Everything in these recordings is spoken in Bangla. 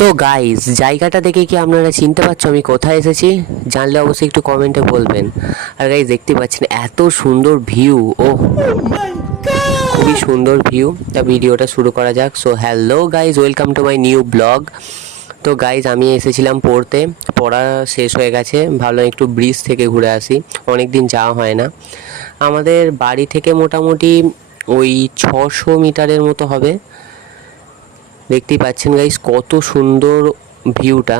তো গাইস, জায়গাটা দেখে কি আপনারা চিনতে পারছো আমি কোথায় এসেছি? জানলে অবশ্যই একটু কমেন্টে বলবেন। আর গাইস, দেখতে পাচ্ছেন এত সুন্দর ভিউ। ও, খুবই সুন্দর ভিউ। তা ভিডিওটা শুরু করা যাক। So hello guys, welcome to my new blog. তো গাইস, আমি এসেছিলাম পড়তে, পড়া শেষ হয়ে গেছে, ভাবলাম একটু ব্রিজ থেকে ঘুরে আসি, অনেক দিন যাওয়া হয় না। আমাদের বাড়ি থেকে মোটামুটি ওই 600 মিটারের মতো হবে। দেখতেই পাচ্ছেন গাইস, কত সুন্দর ভিউটা।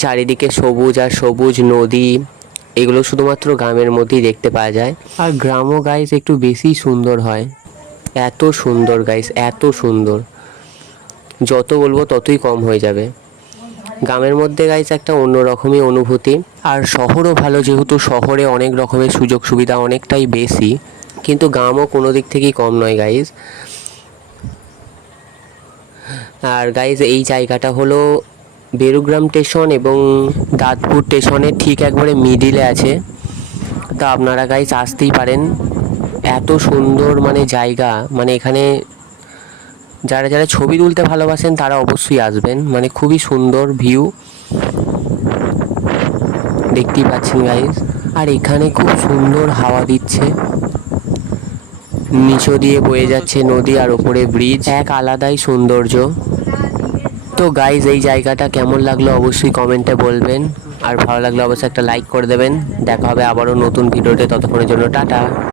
চারিদিকে সবুজ আর সবুজ নদী। এগুলো শুধুমাত্র গ্রামের মধ্যেই দেখতে পাওয়া যায়। আর গ্রামও গাইস একটু বেশি সুন্দর হয়। এত সুন্দর গাইস, এত সুন্দর, যত বলবো ততই কম হয়ে যাবে। গ্রামের মধ্যে গাইস একটা অন্যরকমই অনুভূতি। আর শহরও ভালো, যেহেতু শহরে অনেক রকমের সুযোগ সুবিধা অনেকটাই বেশি, কিন্তু গ্রামও কোনো দিক থেকেই কম নয় গাইস। আর গাইস, এই জায়গাটা হলো বেরুগ্রাম স্টেশন এবং দাঁতপুর স্টেশনের ঠিক একবারে মিডিলে আছে। তা আপনারা গাইস আসতেই পারেন। এত সুন্দর মানে জায়গা, মানে এখানে যারা যারা ছবি তুলতে ভালোবাসেন তারা অবশ্যই আসবেন। মানে খুবই সুন্দর ভিউ, দেখতেই পাচ্ছেন গাইস। আর এখানে খুব সুন্দর হাওয়া দিচ্ছে, নিচে দিয়ে বয়ে যাচ্ছে নদী আর ওপরে ব্রিজ, এক আলাদাই সৌন্দর্য। তো গাইজ, এই জায়গাটা কেমন লাগলো অবশ্যই কমেন্টে বলবেন। আর ভালো লাগলে অবশ্যই একটা লাইক করে দেবেন। দেখা হবে আবারও নতুন ভিডিওতে, ততক্ষণের জন্য টাটা।